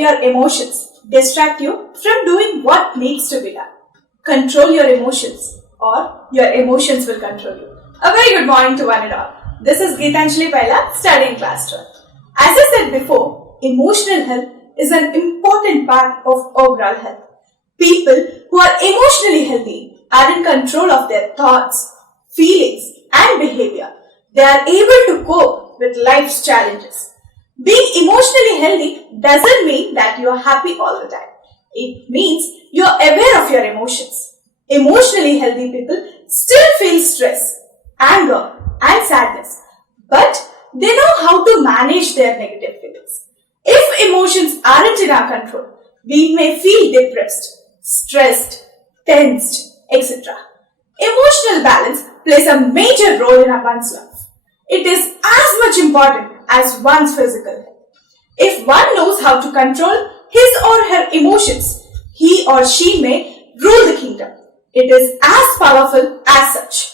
your emotions distract you from doing what needs to be done. Control your emotions, or your emotions will control you. A very good morning to one and all. This is Geethanjali Pyla, studying class 12. As I said before, emotional health is an important part of overall health. People who are emotionally healthy are in control of their thoughts, feelings, and behavior. They are able to cope with life's challenges. Being emotionally healthy doesn't mean that you are happy all the time. It means you are aware of your emotions. Emotionally healthy people still feel stress, anger, and sadness, but they know how to manage their negative feelings. If emotions aren't in our control, we may feel depressed, stressed, tensed, etc. Emotional balance plays a major role in one's life. It is as much important as one's physical health. If one knows how to control his or her emotions, he or she may rule the kingdom. It is as powerful as such.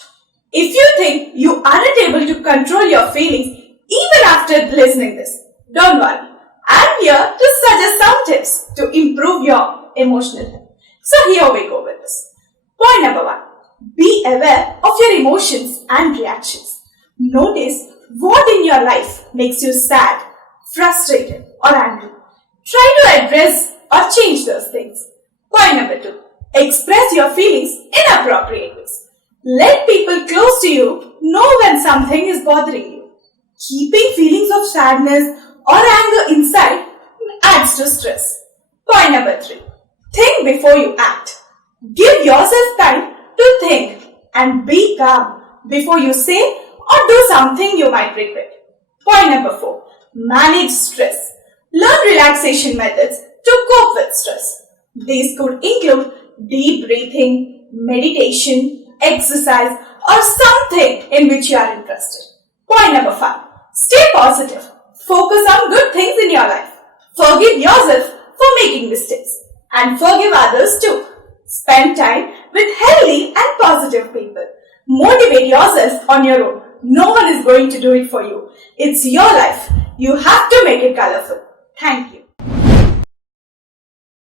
If you think you aren't able to control your feelings even after listening this, don't worry. I'm here to suggest some tips to improve your emotional health. So here we go with this. Point number 1. Be aware of your emotions and reactions. Notice what in your life makes you sad, frustrated, or angry. Try to address or change those things. Point number 2. Express your feelings in appropriate ways. Let people close to you know when something is bothering you. Keeping feelings of sadness or anger inside adds to stress. Point number 3. Think before you act. Give yourself time to think and be calm before you say or do something you might regret. Point number 4. Manage stress. Learn relaxation methods to cope with stress. These could include deep breathing, meditation, exercise, or something in which you are interested. Point number 5. Stay positive. Focus on good things in your life. Forgive yourself for making mistakes and forgive others too. Spend time with healthy and positive people. Motivate yourself on your own. No one is going to do it for you. It's your life. You have to make it colorful. Thank you.